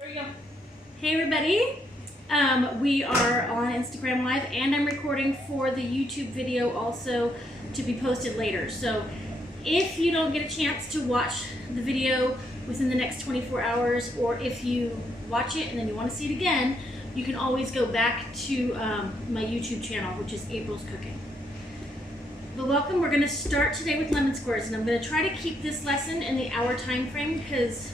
There you go. Hey everybody, we are on Instagram Live and I'm recording for the YouTube video also to be posted later. So if you don't get a chance to watch the video within the next 24 hours, or if you watch it and then you want to see it again, you can always go back to my YouTube channel, which is April's Cooking. But welcome, we're going to start today with lemon squares, and I'm going to try to keep this lesson in the hour time frame because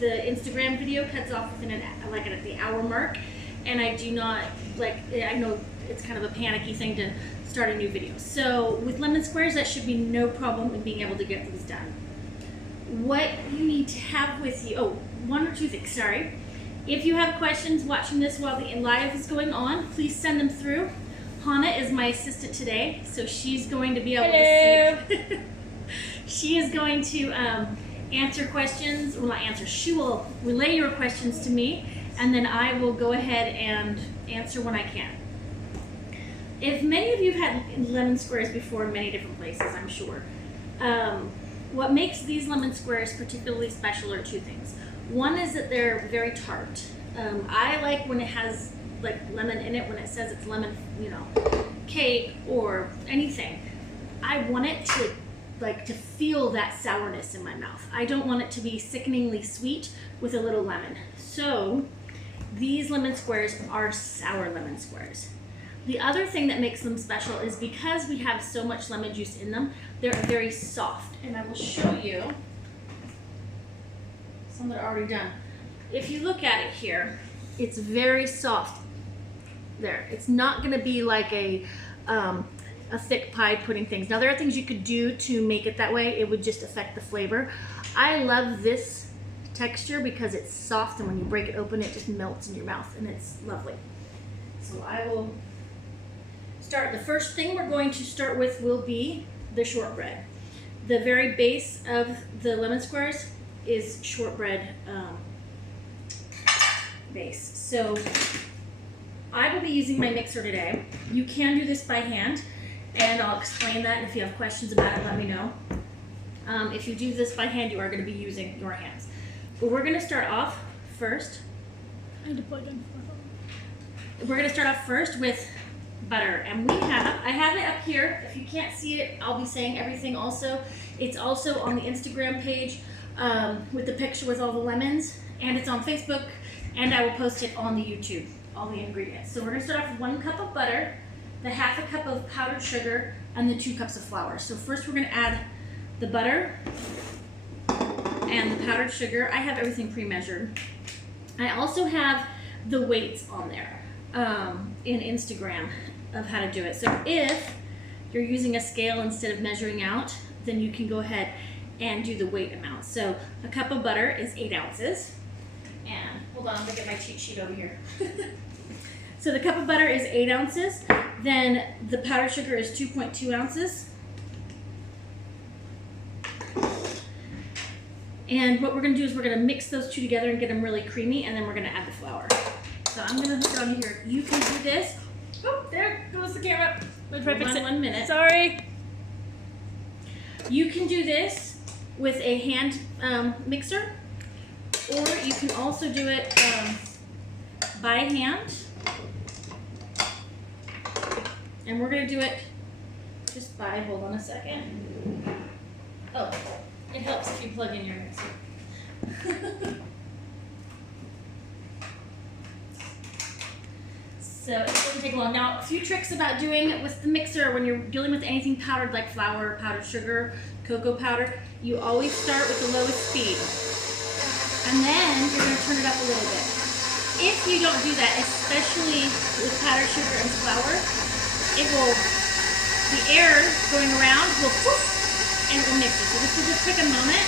the Instagram video cuts off within at the hour mark, and I do not I know it's kind of a panicky thing to start a new video. So with lemon squares, that should be no problem in being able to get these done. What you need to have with you, one or two things, sorry. If you have questions watching this while the live is going on, please send them through. Hannah is my assistant today, so she's going to be able to see. She is going to answer questions, well not answer, she will relay your questions to me, and then I will go ahead and answer when I can. If many of you have had lemon squares before in many different places, I'm sure, what makes these lemon squares particularly special are two things. One is that they're very tart. I like when it has like lemon in it, when it says it's lemon, cake or anything. I want it to feel that sourness in my mouth. I don't want it to be sickeningly sweet with a little lemon. So these lemon squares are sour lemon squares. The other thing that makes them special is because we have so much lemon juice in them, they're very soft. And I will show you some that are already done. If you look at it here, it's very soft. There, it's not gonna be like a thick pie pudding things. Now there are things you could do to make it that way. It would just affect the flavor. I love this texture because it's soft, and when you break it open, it just melts in your mouth, and it's lovely. So I will start. The first thing we're going to start with will be the shortbread. The very base of the lemon squares is shortbread base. So I will be using my mixer today. You can do this by hand, and I'll explain that, and if you have questions about it, let me know. If you do this by hand, you are going to be using your hands. But we're going to start off first. I had to plug in. We're going to start off first with butter, and I have it up here. If you can't see it, I'll be saying everything also. It's also on the Instagram page with the picture with all the lemons, and it's on Facebook, and I will post it on the YouTube, all the ingredients. So we're going to start off with 1 cup of butter, the half a cup of powdered sugar, and the 2 cups of flour. So first we're going to add the butter and the powdered sugar. I have everything pre-measured. I also have the weights on there in Instagram of how to do it. So if you're using a scale instead of measuring out, then you can go ahead and do the weight amount. So a cup of butter is 8 ounces. And hold on, I'm gonna get my cheat sheet over here. So the cup of butter is 8 ounces. Then the powdered sugar is 2.2 ounces. And what we're going to do is we're going to mix those two together and get them really creamy, and then we're going to add the flour. So I'm going to hook it on here. You can do this. Oh, there goes the camera. Hold on 1 minute. Sorry. You can do this with a hand mixer, or you can also do it by hand. And we're going to do it just by, hold on a second. Oh, it helps if you plug in your mixer. So it doesn't take long. Now, a few tricks about doing it with the mixer when you're dealing with anything powdered like flour, powdered sugar, cocoa powder, you always start with the lowest speed. And then you're going to turn it up a little bit. If you don't do that, especially with powdered sugar and flour, the air going around will poof, and it will mix it. So this will just take a moment.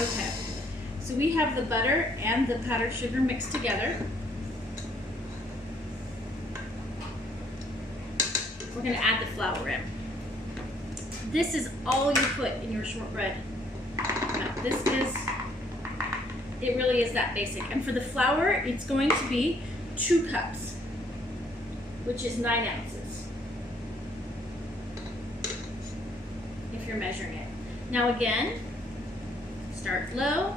Okay, so we have the butter and the powdered sugar mixed together. We're going to add the flour in. This is all you put in your shortbread. Now, this is It really is that basic. And for the flour, it's going to be 2 cups, which is 9 ounces, if you're measuring it. Now again, start low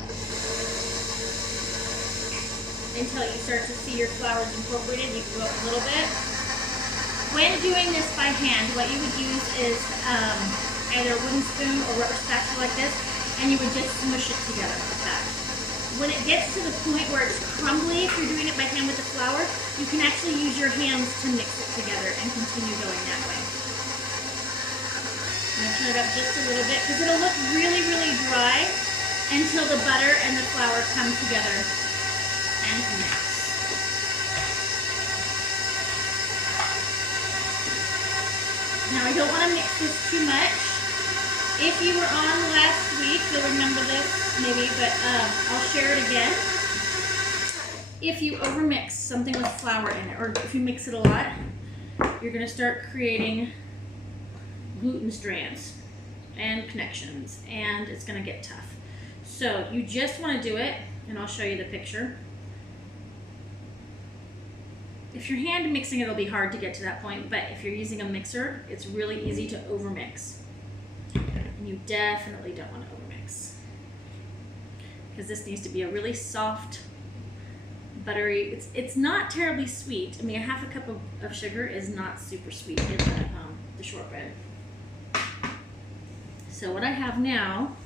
until you start to see your flours incorporated. You can go up a little bit. When doing this by hand, what you would use is either a wooden spoon or rubber spatula like this, and you would just smush it together like that. When it gets to the point where it's crumbly, if you're doing it by hand with the flour, you can actually use your hands to mix it together and continue going that way. I'm going to turn it up just a little bit because it'll look really, really dry until the butter and the flour come together and mix. Now I don't want to mix this too much. If you were on last week, you'll remember this maybe, but I'll share it again. If you overmix something with flour in it, or if you mix it a lot, you're going to start creating gluten strands and connections, and it's going to get tough. So you just want to do it, and I'll show you the picture. If you're hand mixing, it'll be hard to get to that point, but if you're using a mixer, it's really easy to overmix. And you definitely don't want to overmix, because this needs to be a really soft, buttery. It's not terribly sweet. I mean, a 1/2 cup of sugar is not super sweet in the shortbread. So what I have now,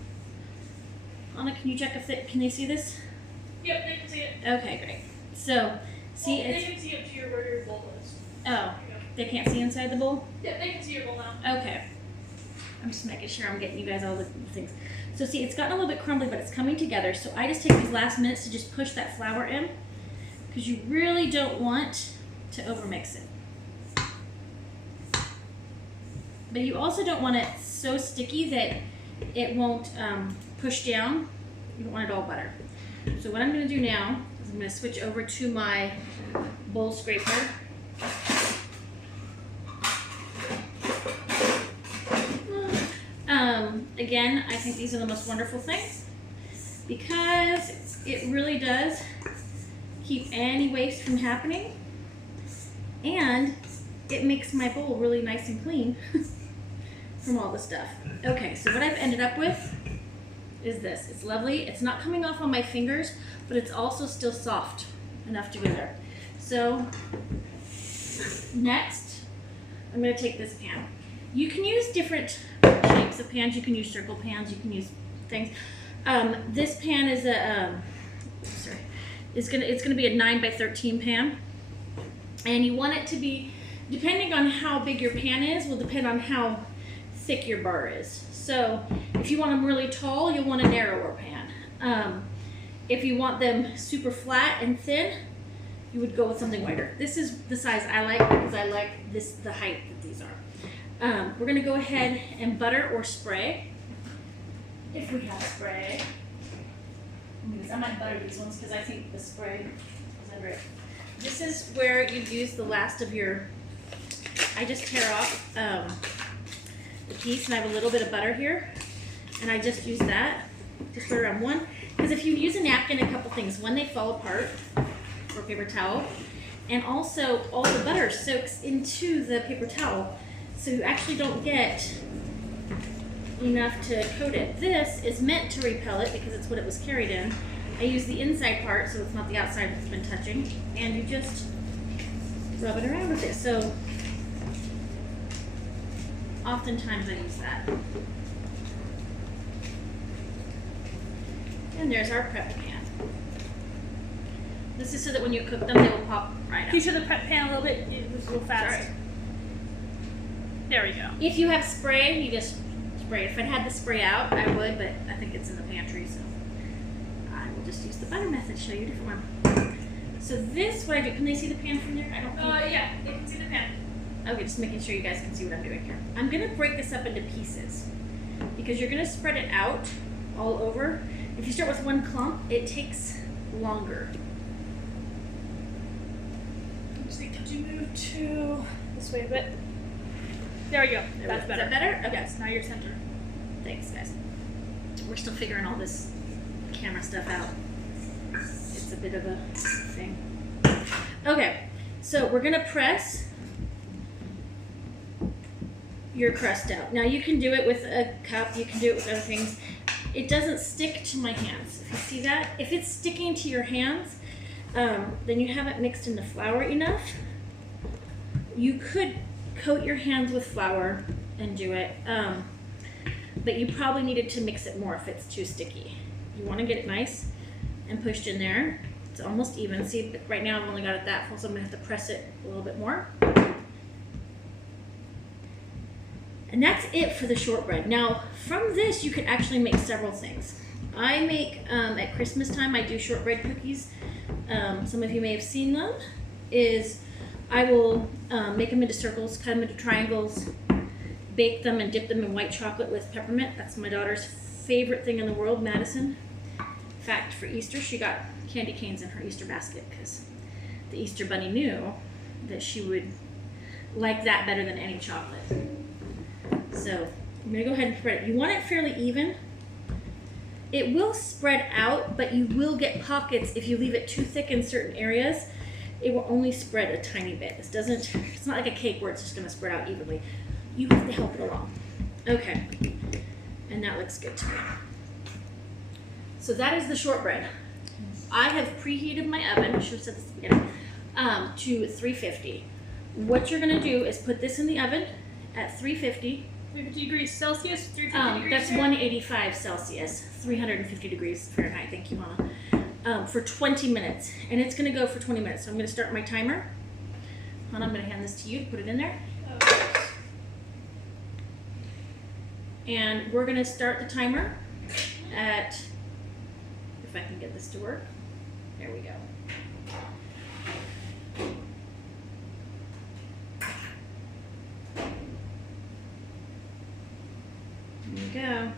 Anna, can you check if can they see this? Yep, they can see it. Okay, great. So, see, they can see up to where your bowl is. Oh, they can't see inside the bowl? Yep, they can see your bowl now. Okay. I'm just making sure I'm getting you guys all the things. So see, it's gotten a little bit crumbly, but it's coming together. So I just take these last minutes to just push that flour in, because you really don't want to overmix it. But you also don't want it so sticky that it won't push down. You don't want it all butter. So what I'm going to do now is I'm going to switch over to my bowl scraper. Again, I think these are the most wonderful things, because it really does keep any waste from happening, and it makes my bowl really nice and clean from all the stuff. Okay, so what I've ended up with is this. It's lovely. It's not coming off on my fingers, but it's also still soft enough to go there. So next, I'm going to take this pan. You can use different shapes of pans. You can use circle pans. You can use things. This pan is it's gonna be a 9 by 13 pan, and you want it to be, depending on how big your pan is, will depend on how thick your bar is. So if you want them really tall, you'll want a narrower pan. If you want them super flat and thin, you would go with something wider. This is the size I like, because I like the height that these are. We're going to go ahead and butter or spray, if we have spray. I might butter these ones because I think the spray is under it. This is where you use the last of your, I just tear off the piece, and I have a little bit of butter here, and I just use that, just put around one, because if you use a napkin, a couple things. One, they fall apart, or paper towel, and also all the butter soaks into the paper towel, so you actually don't get enough to coat it. This is meant to repel it because it's what it was carried in. I use the inside part so it's not the outside that's been touching, and you just rub it around with it. So oftentimes I use that. And there's our prep pan. This is so that when you cook them, they will pop right out. Can you show the prep pan a little bit? It was a little fast. Sorry. There we go. If you have spray, you just spray it. If I had the spray out, I would, but I think it's in the pantry, so I will just use the butter method, show you a different one. So this, what I do, can they see the pan from there? I don't think. Yeah, they can see the pan. Okay, just making sure you guys can see what I'm doing here. I'm gonna break this up into pieces, because you're gonna spread it out all over. If you start with one clump, it takes longer. Could you move to this way a bit? There we go. That's better. Is that better? Okay. Yes, now you're center. Thanks, guys. We're still figuring all this camera stuff out. it's a bit of a thing. Okay, so we're gonna press your crust out. Now you can do it with a cup, you can do it with other things. It doesn't stick to my hands. If you see that, if it's sticking to your hands, then you haven't mixed in the flour enough. You could coat your hands with flour and do it, but you probably needed to mix it more if it's too sticky. You want to get it nice and pushed in there. It's almost even. See, right now I've only got it that full, so I'm going to have to press it a little bit more. And that's it for the shortbread. Now, from this, you can actually make several things. I make, at Christmas time, I do shortbread cookies. Some of you may have seen them. I will make them into circles, cut them into triangles, bake them and dip them in white chocolate with peppermint. That's my daughter's favorite thing in the world, Madison. In fact, for Easter, she got candy canes in her Easter basket because the Easter Bunny knew that she would like that better than any chocolate. So I'm gonna go ahead and spread it. You want it fairly even. It will spread out, but you will get pockets if you leave it too thick in certain areas. It will only spread a tiny bit. It's not like a cake where it's just gonna spread out evenly. You have to help it along. Okay, and that looks good to me. So that is the shortbread. I have preheated my oven, I should have said this at the beginning, to 350. What you're gonna do is put this in the oven at 350. 350 degrees Celsius, 350 degrees That's 185 Celsius, 350 degrees Fahrenheit, thank you, Mama. For 20 minutes, and it's gonna go for 20 minutes. So I'm gonna start my timer. And I'm gonna hand this to you, put it in there. And we're gonna start the timer at, if I can get this to work, there we go. There we go.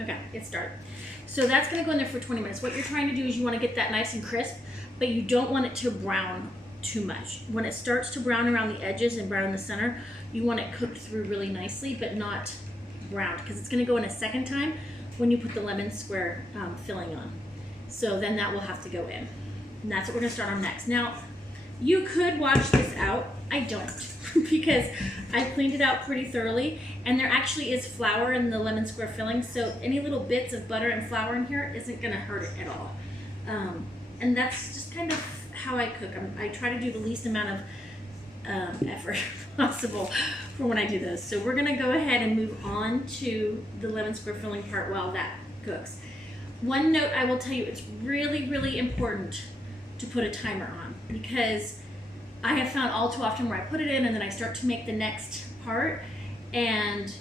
Okay, it started. So that's gonna go in there for 20 minutes. What you're trying to do is you wanna get that nice and crisp, but you don't want it to brown too much. When it starts to brown around the edges and brown in the center, you want it cooked through really nicely, but not browned, because it's gonna go in a second time when you put the lemon square filling on. So then that will have to go in. And that's what we're gonna start on next. Now, you could wash this out. I don't, because I cleaned it out pretty thoroughly, and there actually is flour in the lemon square filling, so any little bits of butter and flour in here isn't gonna hurt it at all. And that's just kind of how I cook. I try to do the least amount of effort possible for when I do this. So we're gonna go ahead and move on to the lemon square filling part while that cooks. One note I will tell you, it's really, really important to put a timer on, because I have found all too often where I put it in and then I start to make the next part, and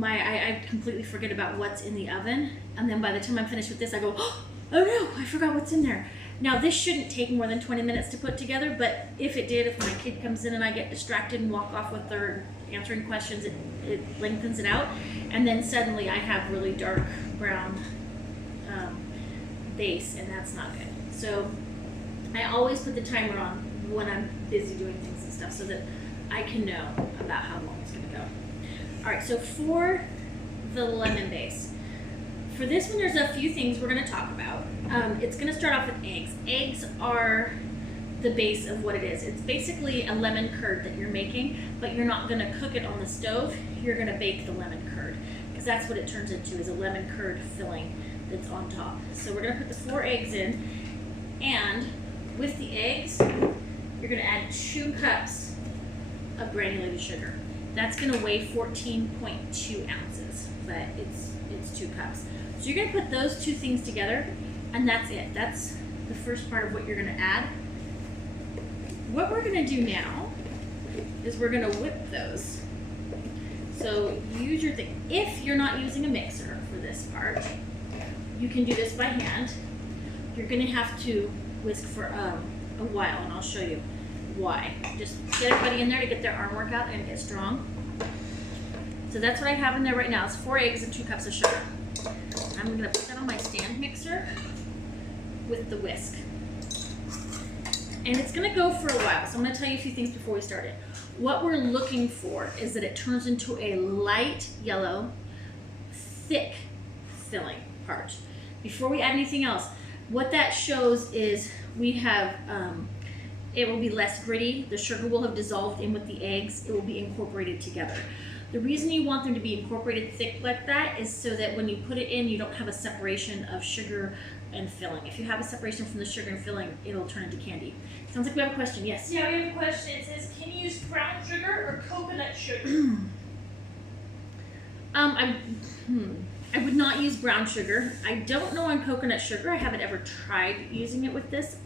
I completely forget about what's in the oven, and then by the time I'm finished with this I go, oh no, I forgot what's in there. Now this shouldn't take more than 20 minutes to put together, but if it did, if my kid comes in and I get distracted and walk off with her answering questions, it lengthens it out, and then suddenly I have really dark brown base, and that's not good. So I always put the timer on when I'm busy doing things and stuff so that I can know about how long it's gonna go. All right, so for the lemon base, for this one there's a few things we're gonna talk about. It's gonna start off with eggs. Eggs are the base of what it is. It's basically a lemon curd that you're making, but you're not gonna cook it on the stove. You're gonna bake the lemon curd, because that's what it turns into, is a lemon curd filling that's on top. So we're gonna put the 4 eggs in, and with the eggs, you're gonna add 2 cups of granulated sugar. That's gonna weigh 14.2 ounces, but it's 2 cups. So you're gonna put those 2 things together, and that's it. That's the first part of what you're gonna add. What we're gonna do now is we're gonna whip those. So use your thing. If you're not using a mixer for this part, you can do this by hand. You're gonna have to whisk for a while, and I'll show you why. Just get everybody in there to get their arm workout and get strong. So that's what I have in there right now. It's 4 eggs and 2 cups of sugar. I'm gonna put that on my stand mixer with the whisk. And it's gonna go for a while, so I'm gonna tell you a few things before we start it. What we're looking for is that it turns into a light yellow, thick filling part. Before we add anything else, what that shows is we have, it will be less gritty. The sugar will have dissolved in with the eggs. It will be incorporated together. The reason you want them to be incorporated thick like that is so that when you put it in, you don't have a separation of sugar and filling. If you have a separation from the sugar and filling, it'll turn into candy. Sounds like we have a question. Yes? Yeah, we have a question. It says, can you use brown sugar or coconut sugar? I would not use brown sugar. I don't know on coconut sugar. I haven't ever tried using it with this.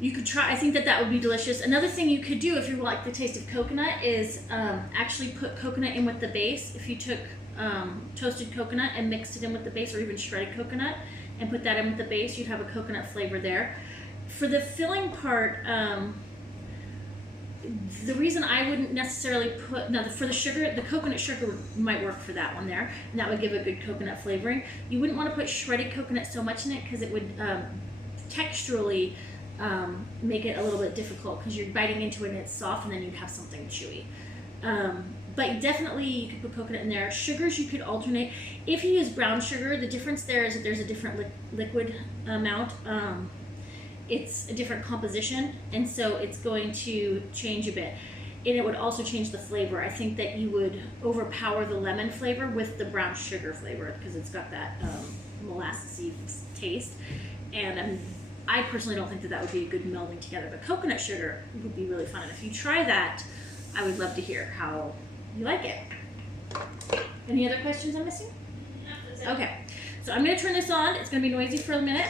You could try. I think that would be delicious. Another thing you could do if you like the taste of coconut is actually put coconut in with the base. If you took toasted coconut and mixed it in with the base, or even shredded coconut and put that in with the base, you'd have a coconut flavor there. For the filling part, the reason I wouldn't necessarily put, now for the sugar, the coconut sugar might work for that one there, and that would give a good coconut flavoring. You wouldn't want to put shredded coconut so much in it because it would texturally make it a little bit difficult because you're biting into it and it's soft, and then you'd have something chewy. But definitely you could put coconut in there. Sugars you could alternate. If you use brown sugar, the difference there is that there's a different liquid amount. It's a different composition, and so it's going to change a bit. And it would also change the flavor. I think that you would overpower the lemon flavor with the brown sugar flavor because it's got that molassesy taste. And I personally don't think that would be a good melding together, but coconut sugar would be really fun. And if you try that, I would love to hear how you like it. Any other questions I'm missing? No, okay, so I'm going to turn this on. It's going to be noisy for a minute.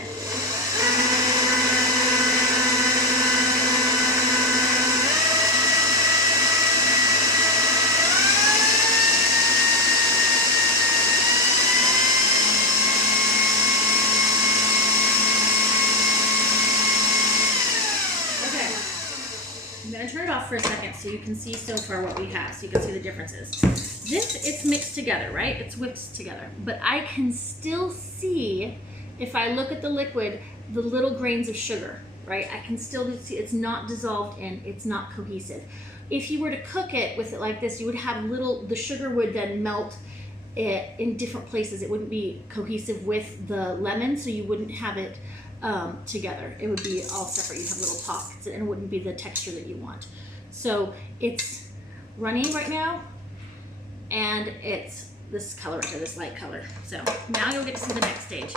Turn it off for a second so you can see so far what we have, so you can see the differences. This, it's mixed together, right? It's whipped together, but I can still see, if I look at the liquid, the little grains of sugar, right? I can still see it's not dissolved in, it's not cohesive. If you were to cook it with it like this, you would have the sugar would then melt in different places. It wouldn't be cohesive with the lemon, so you wouldn't have it together. It would be all separate. You'd have little pockets, and it wouldn't be the texture that you want. So it's runny right now, and it's this color right here, this light color. So now you'll get to see the next stage.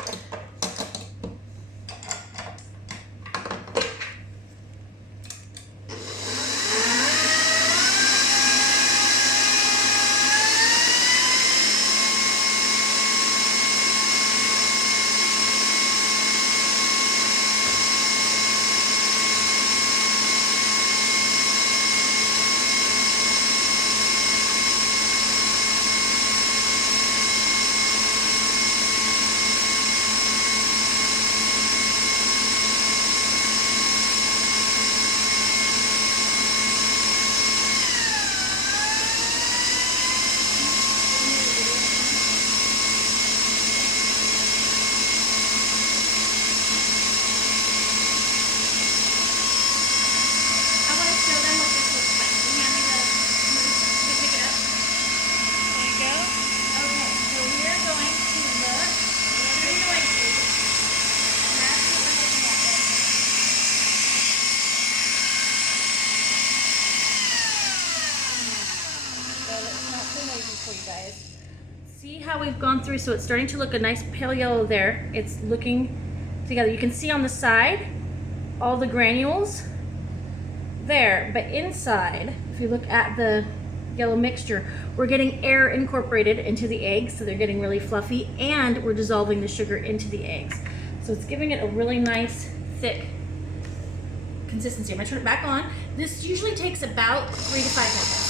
See how we've gone through, so it's starting to look a nice pale yellow there. It's looking together. You can see on the side all the granules there, but inside, if you look at the yellow mixture, we're getting air incorporated into the eggs, so they're getting really fluffy, and we're dissolving the sugar into the eggs. So it's giving it a really nice, thick consistency. I'm gonna turn it back on. This usually takes about 3 to 5 minutes.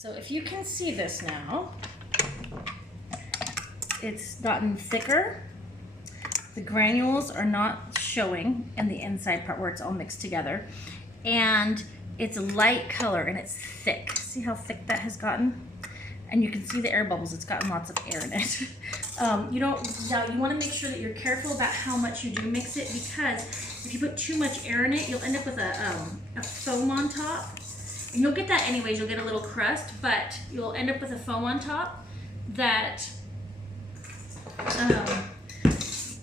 So if you can see this now, it's gotten thicker. The granules are not showing in the inside part where it's all mixed together. And it's a light color and it's thick. See how thick that has gotten? And you can see the air bubbles. It's gotten lots of air in it. Now you want to make sure that you're careful about how much you do mix it, because if you put too much air in it, you'll end up with a foam on top. And you'll get that anyways. You'll get a little crust, but you'll end up with a foam on top that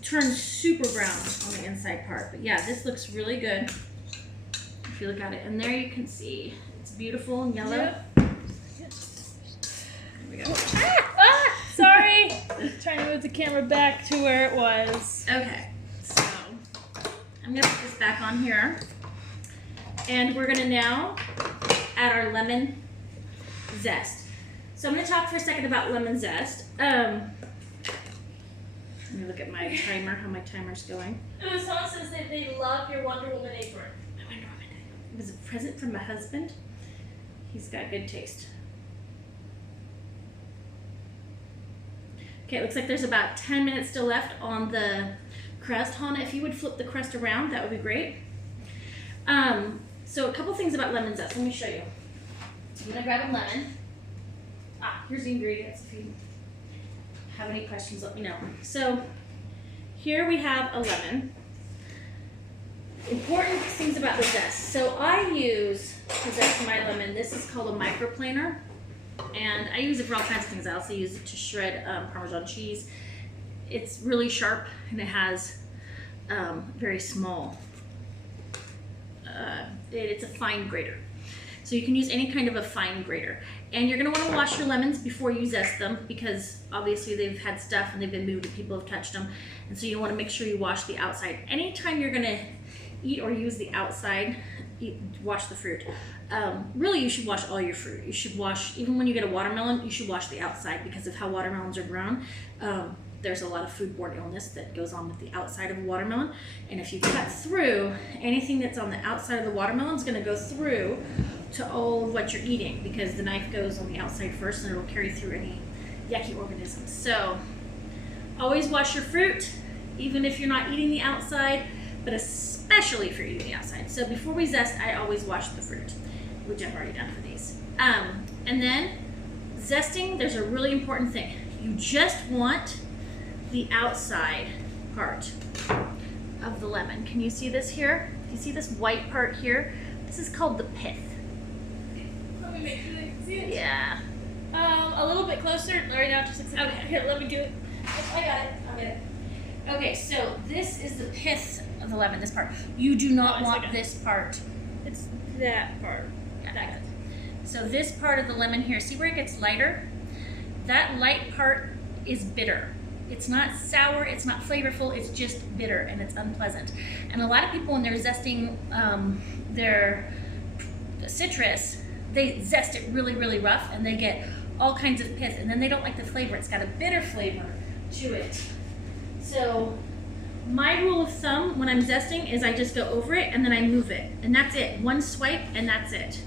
turns super brown on the inside part. But yeah, this looks really good if you look at it. And there you can see it's beautiful and yellow. Yep. There we go. Sorry. Trying to move the camera back to where it was. Okay, so I'm gonna put this back on here, and we're gonna now add our lemon zest. So I'm gonna talk for a second about lemon zest. Let me look at my timer, how my timer's going. Someone says that they love your Wonder Woman apron. My Wonder Woman. It was a present from my husband. He's got good taste. Okay, it looks like there's about 10 minutes still left on the crust. Hannah, if you would flip the crust around, that would be great. So a couple things about lemon zest. Let me show you. I'm gonna grab a lemon. Here's the ingredients. If you have any questions, let me know. So here we have a lemon. Important things about the zest. So I use, to zest my lemon, this is called a microplaner. And I use it for all kinds of things. I also use it to shred Parmesan cheese. It's really sharp and it has very small, it's a fine grater. So you can use any kind of a fine grater. And you're gonna wanna wash your lemons before you zest them, because obviously they've had stuff and they've been moved and people have touched them. And so you wanna make sure you wash the outside. Anytime you're gonna eat or use the outside, wash the fruit. Really, you should wash all your fruit. You should wash, even when you get a watermelon, you should wash the outside, because of how watermelons are grown. There's a lot of foodborne illness that goes on with the outside of a watermelon. And if you cut through, anything that's on the outside of the watermelon is gonna go through to all of what you're eating, because the knife goes on the outside first and it'll carry through any yucky organisms. So always wash your fruit, even if you're not eating the outside, but especially if you're eating the outside. So before we zest, I always wash the fruit, which I've already done for these. And then zesting, there's a really important thing. You just want the outside part of the lemon. Can you see this here? You see this white part here? This is called the pith. Let me make sure they can see it. Yeah. A little bit closer. Right now, just accept Okay. it. Here, let me do it. I got it. I'll get it. Okay, so this is the pith of the lemon, this part. You do not want this part. It's that part. Got it. So this part of the lemon here, see where it gets lighter? That light part is bitter. It's not sour, it's not flavorful, it's just bitter and it's unpleasant. And a lot of people, when they're zesting their citrus, they zest it really, really rough and they get all kinds of pith, and then they don't like the flavor. It's got a bitter flavor to it. So my rule of thumb when I'm zesting is I just go over it and then I move it. And that's it. One swipe and that's it.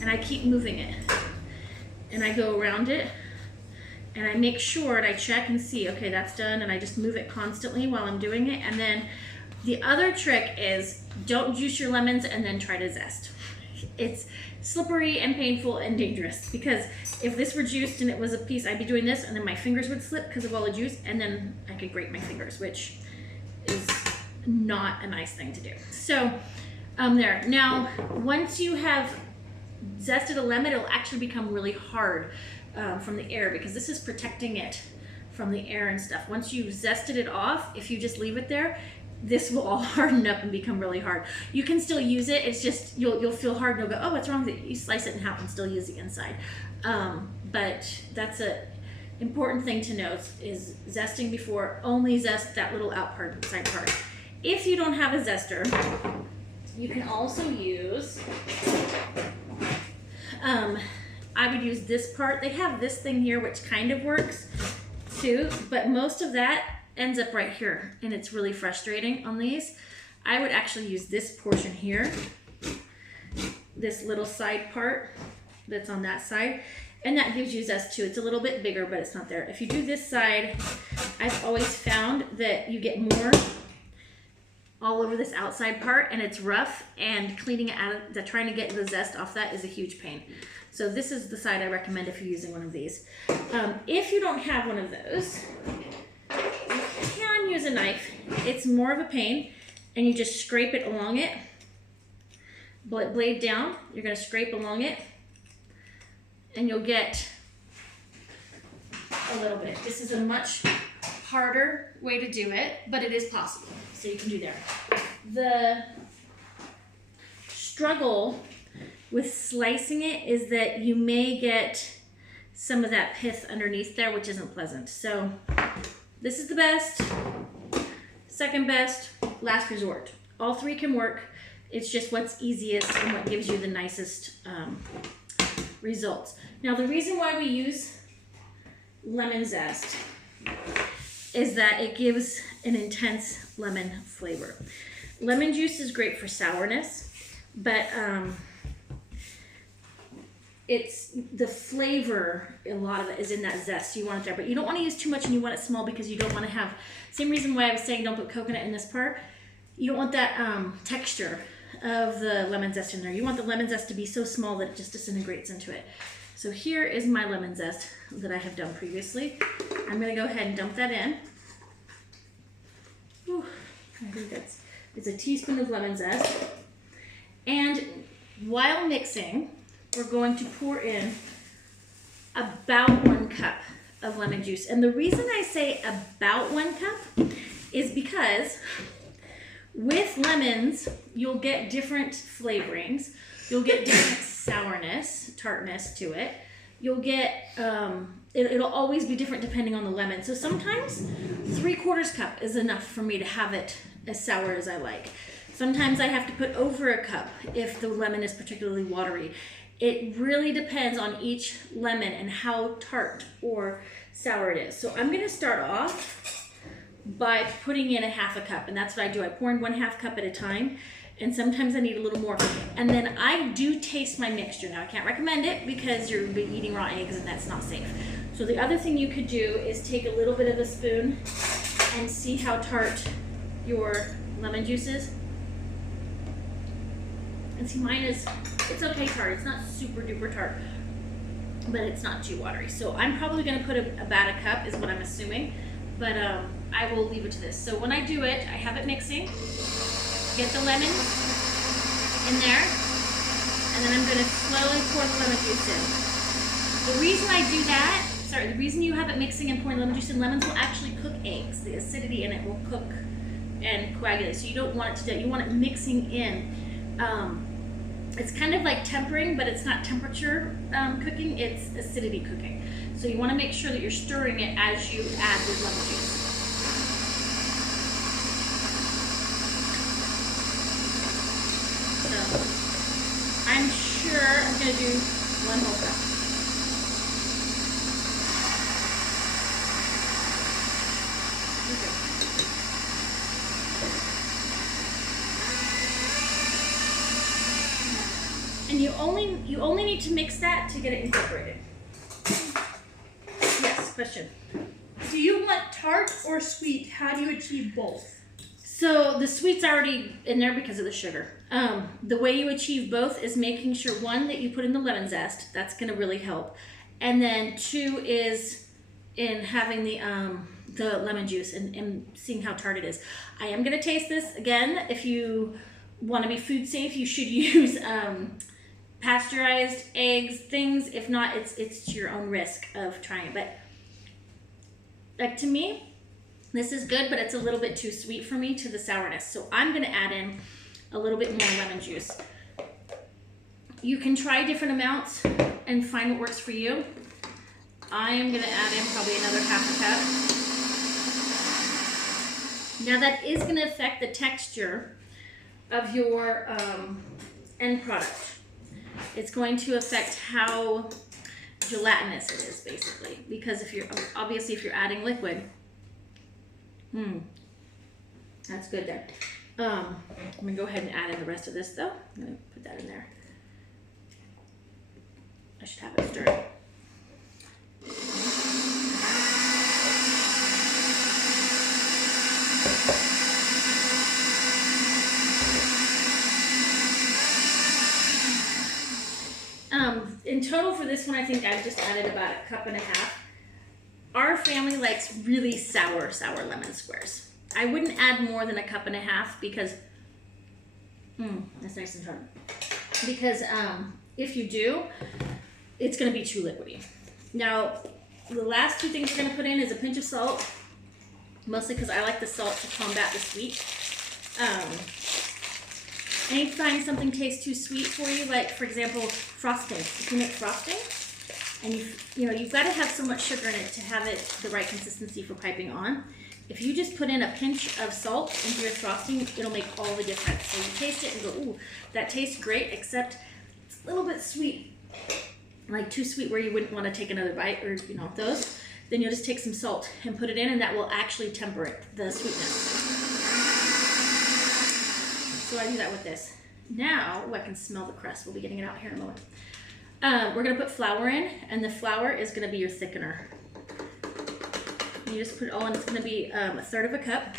And I keep moving it. And I go around it. And I make sure and I check and see, okay, that's done. And I just move it constantly while I'm doing it. And then the other trick is don't juice your lemons and then try to zest. It's slippery and painful and dangerous, because if this were juiced and it was a piece, I'd be doing this and then my fingers would slip because of all the juice, and then I could grate my fingers, which is not a nice thing to do. So there. Now, once you have zested a lemon, it'll actually become really hard from the air, because this is protecting it from the air and stuff. Once you've zested it off, if you just leave it there, this will all harden up and become really hard. You can still use it, it's just you'll feel hard and you'll go, oh, what's wrong with it? You slice it in half and still use the inside. But that's a important thing to know is zesting before, only zest that little outside part. If you don't have a zester, you can also use, I would use this part. They have this thing here which kind of works too, but most of that ends up right here, and it's really frustrating on these. I would actually use this portion here, this little side part that's on that side. And that gives you zest too. It's a little bit bigger, but it's not there. If you do this side, I've always found that you get more all over this outside part, and it's rough, and cleaning it out, trying to get the zest off that is a huge pain. So this is the side I recommend if you're using one of these. If you don't have one of those, you can use a knife. It's more of a pain, and you just scrape it along it. Blade down, you're gonna scrape along it, and you'll get a little bit. This is a much harder way to do it, but it is possible. So you can do there. The struggle with slicing it is that you may get some of that pith underneath there, which isn't pleasant. So this is the best, second best, last resort. All three can work. It's just what's easiest and what gives you the nicest results. Now, the reason why we use lemon zest is that it gives an intense lemon flavor. Lemon juice is great for sourness, but it's the flavor, a lot of it is in that zest. You want it there, but you don't want to use too much, and you want it small because you don't want to have, same reason why I was saying don't put coconut in this part. You don't want that texture of the lemon zest in there. You want the lemon zest to be so small that it just disintegrates into it. So here is my lemon zest that I have done previously. I'm gonna go ahead and dump that in. Whew, I think it's a teaspoon of lemon zest. And while mixing, we're going to pour in about 1 cup of lemon juice. And the reason I say about 1 cup is because with lemons, you'll get different flavorings. You'll get different sourness, tartness to it. You'll get, it'll always be different depending on the lemon. So sometimes 3/4 cup is enough for me to have it as sour as I like. Sometimes I have to put over 1 cup if the lemon is particularly watery. It really depends on each lemon and how tart or sour it is. So I'm gonna start off by putting in 1/2 cup, and that's what I do. I pour in 1/2 cup at a time, and sometimes I need a little more. And then I do taste my mixture. Now I can't recommend it because you're eating raw eggs and that's not safe. So the other thing you could do is take a little bit of a spoon and see how tart your lemon juice is. And see, mine is, it's okay tart. It's not super duper tart, but it's not too watery. So I'm probably gonna put about 1 cup is what I'm assuming, but I will leave it to this. So when I do it, I have it mixing, get the lemon in there, and then I'm gonna slowly pour the lemon juice in. The reason I do that, the reason you have it mixing and pouring lemon juice in, lemons will actually cook eggs. The acidity in it will cook and coagulate, so you don't want it to, you want it mixing in. It's kind of like tempering, but it's not temperature cooking, it's acidity cooking. So you want to make sure that you're stirring it as you add the lemon juice. So I'm sure I'm going to do 1 whole cup. Okay. And you only need to mix that to get it incorporated. Yes, question. Do you want tart or sweet? How do you achieve both? So the sweet's already in there because of the sugar. The way you achieve both is making sure, 1, that you put in the lemon zest. That's going to really help. And then 2 is in having the lemon juice and seeing how tart it is. I am going to taste this again. If you want to be food safe, you should use pasteurized eggs, things. If not, it's to your own risk of trying it. But like, to me, this is good, but it's a little bit too sweet for me to the sourness. So I'm gonna add in a little bit more lemon juice. You can try different amounts and find what works for you. I am gonna add in probably another 1/2 cup. Now that is gonna affect the texture of your end product. It's going to affect how gelatinous it is, basically, because if you're adding liquid, that's good there. I'm gonna go ahead and add in the rest of this though. I'm gonna put that in there. I should have it stirred. In total for this one, I think I've just added about 1.5 cups. Our family likes really sour lemon squares. I wouldn't add more than 1.5 cups because, that's nice and hard. Because if you do, it's gonna be too liquidy. Now, the last 2 things we're gonna put in is a pinch of salt, mostly because I like the salt to combat the sweet. Anytime something tastes too sweet for you, like for example, frosting. If you make frosting, and you've got to have so much sugar in it to have it the right consistency for piping on. If you just put in a pinch of salt into your frosting, it'll make all the difference. So you taste it and go, ooh, that tastes great, except it's a little bit sweet, like too sweet where you wouldn't want to take another bite, or those. Then you'll just take some salt and put it in, and that will actually temper it, the sweetness. So I do that with this. Now, I can smell the crust. We'll be getting it out here in a moment. We're gonna put flour in, and the flour is gonna be your thickener. You just put it all in. It's gonna be 1/3 cup.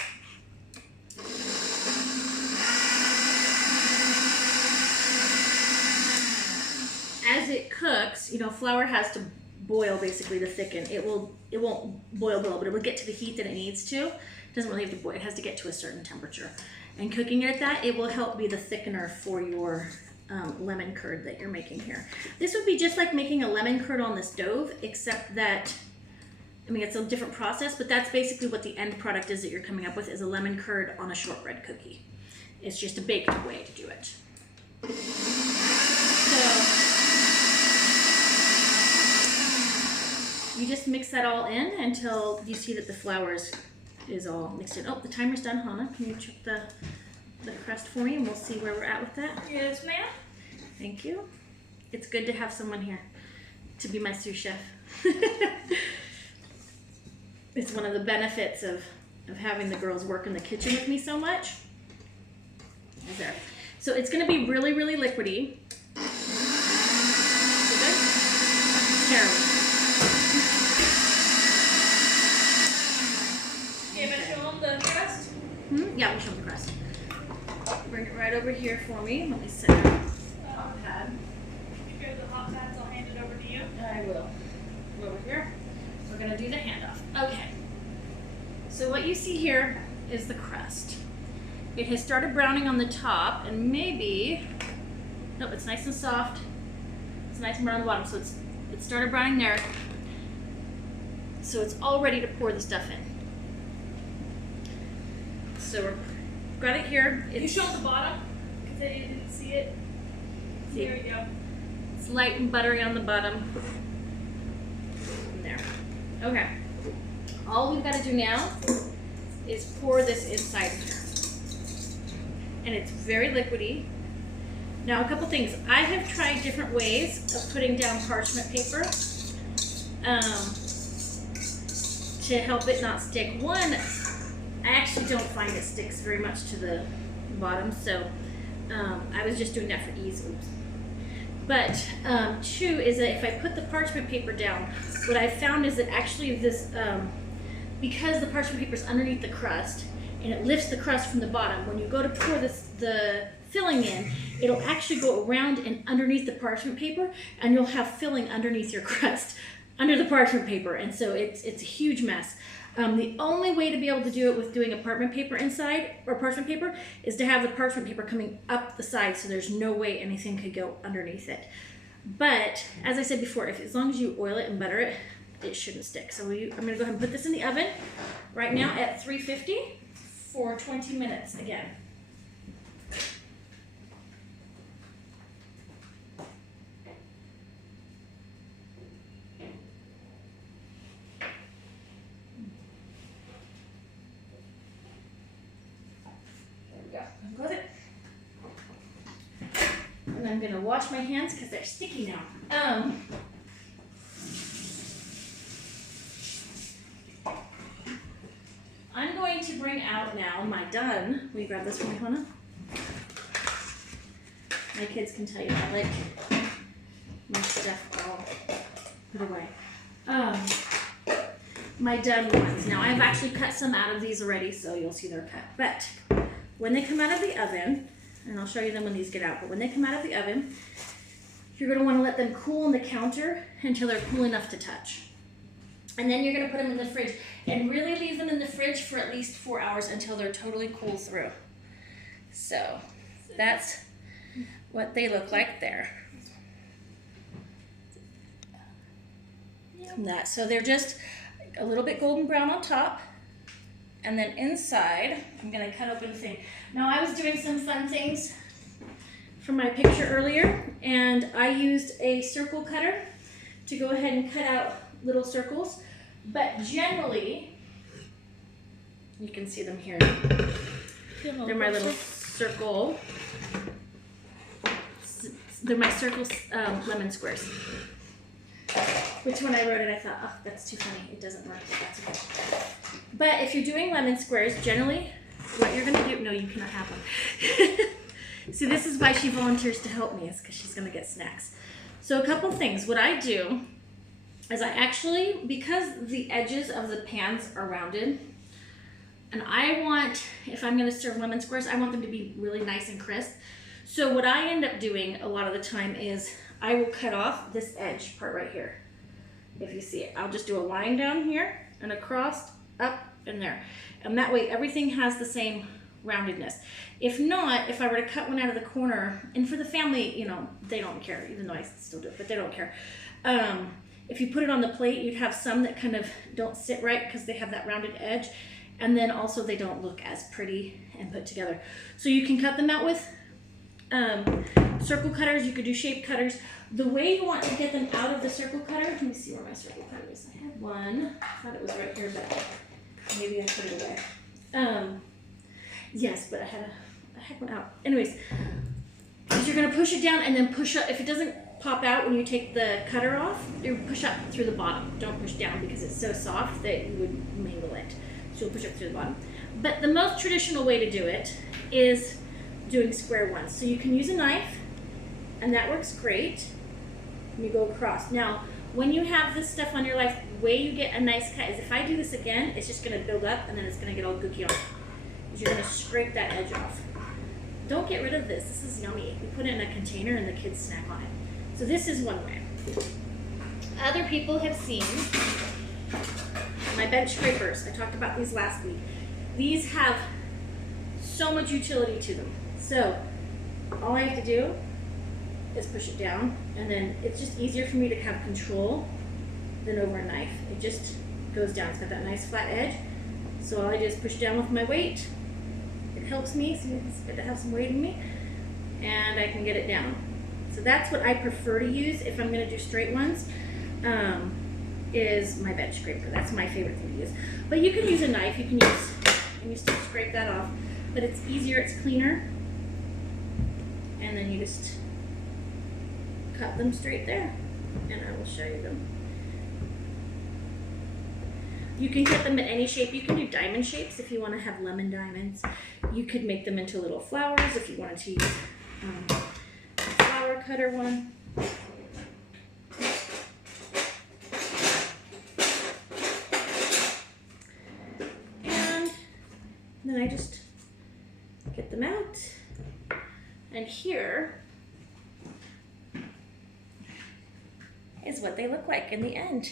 As it cooks, flour has to boil basically to thicken. It won't boil, but it will get to the heat that it needs to. It doesn't really have to boil. It has to get to a certain temperature. And cooking it at that, it will help be the thickener for your lemon curd that you're making here. This would be just like making a lemon curd on the stove, except that, it's a different process, but that's basically what the end product is that you're coming up with, is a lemon curd on a shortbread cookie. It's just a baking way to do it. So you just mix that all in until you see that the flour is all mixed in. Oh, the timer's done, Hannah. Can you check the crust for me, and we'll see where we're at with that? Yes, ma'am. Thank you. It's good to have someone here to be my sous chef. It's one of the benefits of having the girls work in the kitchen with me so much. Is there. So it's going to be really, really liquidy. Is it? Terrible. Yeah, we'll show them the crust. Bring it right over here for me. Let me set it on the hot pad. If you go to the hot pads, I'll hand it over to you. I will. Go over here. We're going to do the handoff. Okay. So what you see here is the crust. It has started browning on the top, and maybe, nope, it's nice and soft. It's nice and brown on the bottom, so it started browning there. So it's all ready to pour the stuff in. So we've got it here. You show the bottom, because they didn't see it. See. There we go. It's light and buttery on the bottom. There. Okay. All we've got to do now is pour this inside here. And it's very liquidy. Now, a couple things. I have tried different ways of putting down parchment paper to help it not stick. One, I actually don't find it sticks very much to the bottom, so I was just doing that for ease. Oops. But 2 is that if I put the parchment paper down, what I found is that actually this, because the parchment paper is underneath the crust, and it lifts the crust from the bottom, when you go to pour the filling in, it'll actually go around and underneath the parchment paper, and you'll have filling underneath your crust, under the parchment paper, and so it's a huge mess. The only way to be able to do it with doing a parchment paper inside, or parchment paper, is to have the parchment paper coming up the side, so there's no way anything could go underneath it. But, as I said before, as long as you oil it and butter it, it shouldn't stick. So I'm going to go ahead and put this in the oven right now at 350 for 20 minutes again. Close it. And I'm gonna wash my hands because they're sticky now. I'm going to bring out now my done. Will you grab this for me, Hannah? My kids can tell you I like my stuff all put away. My done ones. Now I've actually cut some out of these already, so you'll see they're cut. But when they come out of the oven, and I'll show you them when these get out, but when they come out of the oven, you're going to want to let them cool on the counter until they're cool enough to touch. And then you're going to put them in the fridge and really leave them in the fridge for at least 4 hours until they're totally cool through. So that's what they look like there. That, so they're just a little bit golden brown on top, and then inside I'm going to cut open the thing. Now I was doing some fun things for my picture earlier, and I used a circle cutter to go ahead and cut out little circles, but generally you can see them here. They're my little circle. They're my circle lemon squares. Which when I wrote it, I thought, oh, that's too funny. It doesn't work, but that's okay. But if you're doing lemon squares, generally, what you're gonna do, no, you cannot have them. See, this is why she volunteers to help me, is because she's gonna get snacks. So a couple things. What I do is I actually, because the edges of the pans are rounded, and I want, if I'm gonna serve lemon squares, I want them to be really nice and crisp. So what I end up doing a lot of the time is I will cut off this edge part right here. If you see it, I'll just do a line down here and across, up and there. And that way everything has the same roundedness. If not, if I were to cut one out of the corner, and for the family, you know, they don't care, even though I still do it, but they don't care. If you put it on the plate, you'd have some that kind of don't sit right because they have that rounded edge. And then also they don't look as pretty and put together. So you can cut them out with circle cutters. You could do shape cutters. The way you want to get them out of the circle cutter, let me see where my circle cutter is. I had one. I thought it was right here, but maybe I put it away. Yes, but I had one out. Anyways, you're going to push it down and then push up. If it doesn't pop out when you take the cutter off, you push up through the bottom. Don't push down because it's so soft that you would mangle it. So you'll push up through the bottom. But the most traditional way to do it is doing square ones. So you can use a knife, and that works great. And you go across. Now, when you have this stuff on your knife, the way you get a nice cut is if I do this again, it's just going to build up, and then it's going to get all gooky on it. You're going to scrape that edge off. Don't get rid of this. This is yummy. We put it in a container, and the kids snack on it. So this is one way. Other people have seen my bench scrapers. I talked about these last week. These have so much utility to them. So all I have to do is push it down, and then it's just easier for me to have control than over a knife. It just goes down. It's got that nice flat edge. So all I do is push down with my weight. It helps me, so it's good to have some weight in me, and I can get it down. So that's what I prefer to use if I'm going to do straight ones, is my bench scraper. That's my favorite thing to use. But you can use a knife. You can use, and you still scrape that off, but it's easier, it's cleaner, and then you just cut them straight there, and I will show you them. You can cut them in any shape. You can do diamond shapes if you want to have lemon diamonds. You could make them into little flowers if you wanted to use a flower cutter one. And then I just get them out. And here is what they look like in the end.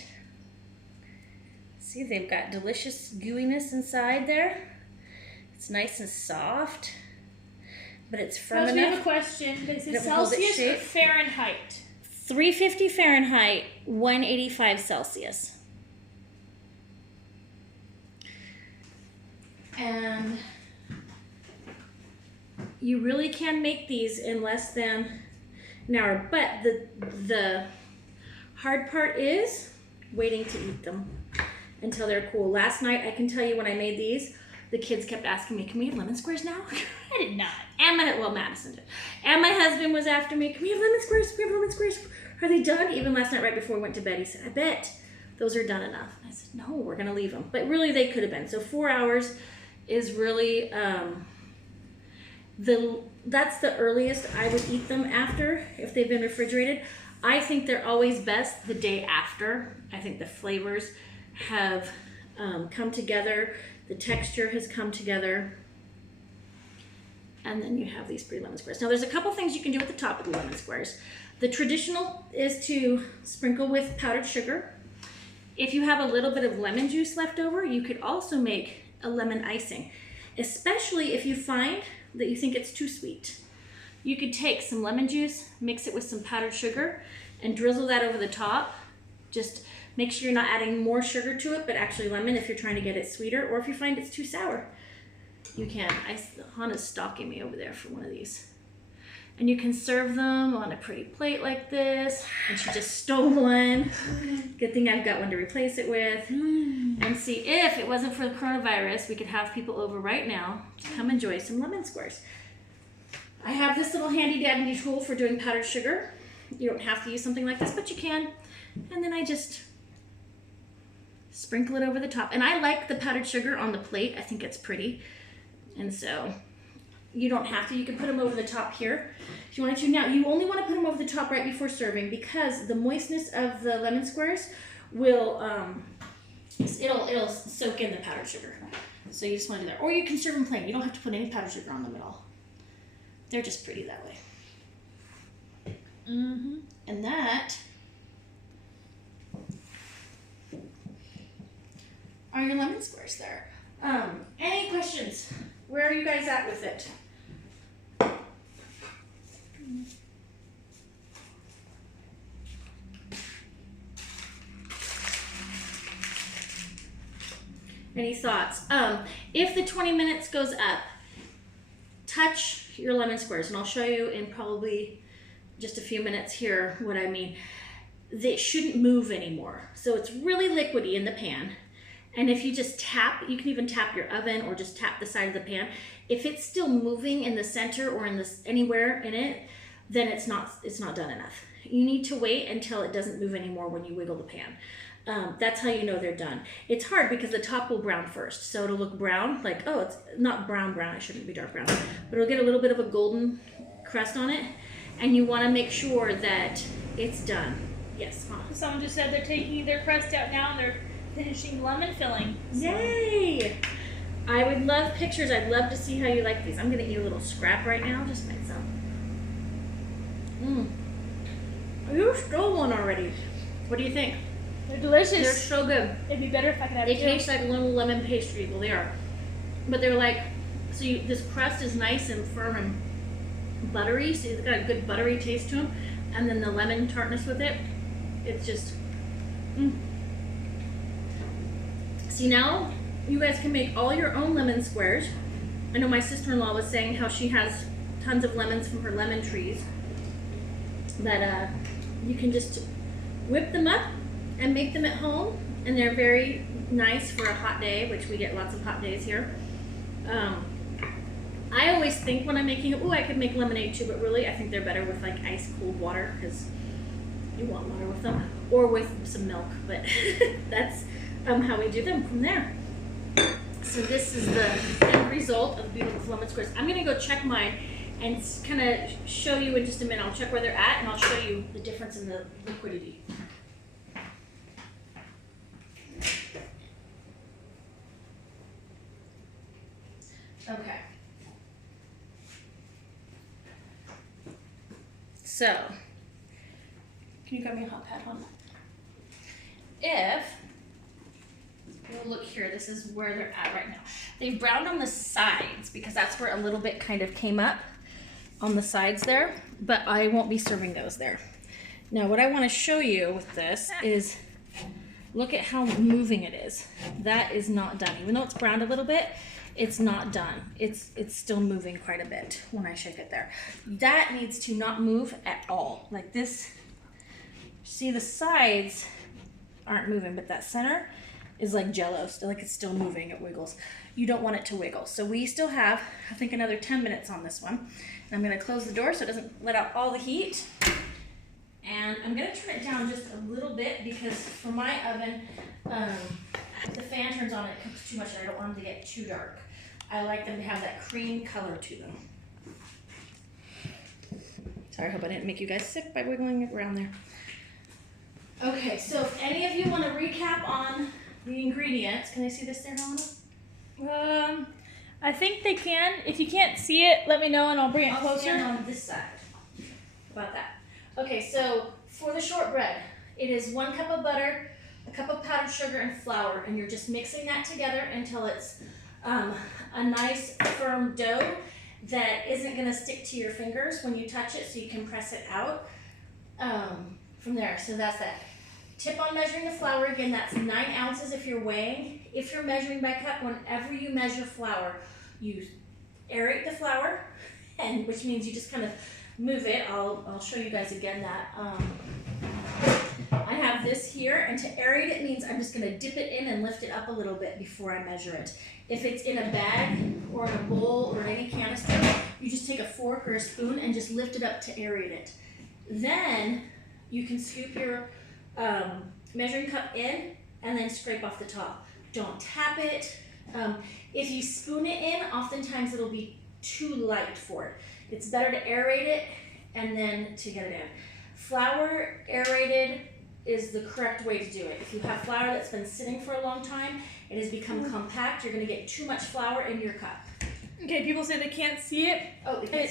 See, they've got delicious gooiness inside there. It's nice and soft, but it's firm enough. We have a question. Is it Celsius or Fahrenheit? 350 Fahrenheit, 185 Celsius. And you really can make these in less than an hour, but the hard part is waiting to eat them until they're cool. Last night, I can tell you when I made these, the kids kept asking me, can we have lemon squares now? I did not. And Madison did. And my husband was after me, can we have lemon squares? Can we have lemon squares? Are they done? Even last night, right before we went to bed, he said, I bet those are done enough. And I said, no, we're gonna leave them. But really, they could have been. So 4 hours is really, that's the earliest I would eat them after, if they've been refrigerated. I think they're always best the day after. I think the flavors have come together. The texture has come together. And then you have these pretty lemon squares. Now there's a couple things you can do at the top of the lemon squares. The traditional is to sprinkle with powdered sugar. If you have a little bit of lemon juice left over, you could also make a lemon icing, especially if you find that you think it's too sweet. You could take some lemon juice, mix it with some powdered sugar, and drizzle that over the top. Just make sure you're not adding more sugar to it, but actually lemon if you're trying to get it sweeter, or if you find it's too sour. You can. Hannah's stalking me over there for one of these. And you can serve them on a pretty plate like this. And she just stole one. Good thing I've got one to replace it with. And see, if it wasn't for the coronavirus, we could have people over right now to come enjoy some lemon squares. I have this little handy dandy tool for doing powdered sugar. You don't have to use something like this, but you can. And then I just sprinkle it over the top. And I like the powdered sugar on the plate. I think it's pretty. And so you don't have to. You can put them over the top here if you wanted to. Now, you only want to put them over the top right before serving because the moistness of the lemon squares will, it'll soak in the powdered sugar. So you just want to do that. Or you can serve them plain. You don't have to put any powdered sugar on them at all. They're just pretty that way. Mm-hmm. And that are your lemon squares there. Any questions? Where are you guys at with it? Any thoughts? If the 20 minutes goes up, touch your lemon squares, and I'll show you in probably just a few minutes here what I mean. They shouldn't move anymore. So it's really liquidy in the pan. And if you just tap, you can even tap your oven or just tap the side of the pan. If it's still moving in the center or in this anywhere in it, then it's not done enough. You need to wait until it doesn't move anymore when you wiggle the pan. That's how you know they're done. It's hard because the top will brown first. So it'll look brown, like, oh, it's not brown, it shouldn't be dark brown. But it'll get a little bit of a golden crust on it. And you want to make sure that it's done. Yes, Mom. Someone just said they're taking their crust out now and they're finishing lemon filling. So. Yay! I would love pictures. I'd love to see how you like these. I'm going to eat a little scrap right now, just myself. You stole one already. What do you think? They're delicious. They're so good. It'd be better if I could have They two. taste like little lemon pastry. Well, they are. But they're like, so this crust is nice and firm and buttery. So it's got a good buttery taste to them. And then the lemon tartness with it. It's just, See, now you guys can make all your own lemon squares. I know my sister-in-law was saying how she has tons of lemons from her lemon trees that you can just whip them up and make them at home, and they're very nice for a hot day, which we get lots of hot days here. I always think when I'm making it, I could make lemonade too, but really I think they're better with like ice cold water because you want water with them, or with some milk, but that's how we do them from there. So this is the end result of the beautiful lemon squares. I'm gonna go check mine and kind of show you in just a minute. I'll check where they're at and I'll show you the difference in the liquidity. Okay. So, can you grab me a hot pad, hon? If we'll look here, this is where they're at right now. They've browned on the sides because that's where a little bit kind of came up on the sides there, but I won't be serving those there. Now what I want to show you with this is look at how moving it is. That is not done. Even though it's browned a little bit, it's not done. It's still moving quite a bit when I shake it there. That needs to not move at all. Like this, see the sides aren't moving, but that center is like jello, still like it's still moving, it wiggles. You don't want it to wiggle. So we still have, I think, another 10 minutes on this one. And I'm gonna close the door so it doesn't let out all the heat. And I'm gonna turn it down just a little bit because for my oven, if the fan turns on, it cooks too much and I don't want them to get too dark. I like them to have that cream color to them. So Sorry, I hope I didn't make you guys sick by wiggling it around there. Okay, so if any of you want to recap on the ingredients, can they see this there, Helena? I think they can. If you can't see it, let me know and I'll bring it I'll closer. stand on this side. How about that? Okay, so for the shortbread, it is 1 cup of butter, a cup of powdered sugar, and flour, and you're just mixing that together until it's a nice firm dough that isn't going to stick to your fingers when you touch it, so you can press it out from there. So that's that. Tip on measuring the flour, again, that's 9 ounces if you're weighing. If you're measuring by cup, whenever you measure flour, you aerate the flour, and which means you just kind of move it. I'll show you guys again that. I have this here, and to aerate it means I'm just going to dip it in and lift it up a little bit before I measure it. If it's in a bag or in a bowl or in any canister, you just take a fork or a spoon and just lift it up to aerate it. Then you can scoop your measuring cup in and then scrape off the top. Don't tap it. If you spoon it in, oftentimes it'll be too light for it. It's better to aerate it and then to get it in. Flour aerated is the correct way to do it. If you have flour that's been sitting for a long time, it has become compact, you're going to get too much flour in your cup. Okay, people say they can't see it. Oh, they can't see it.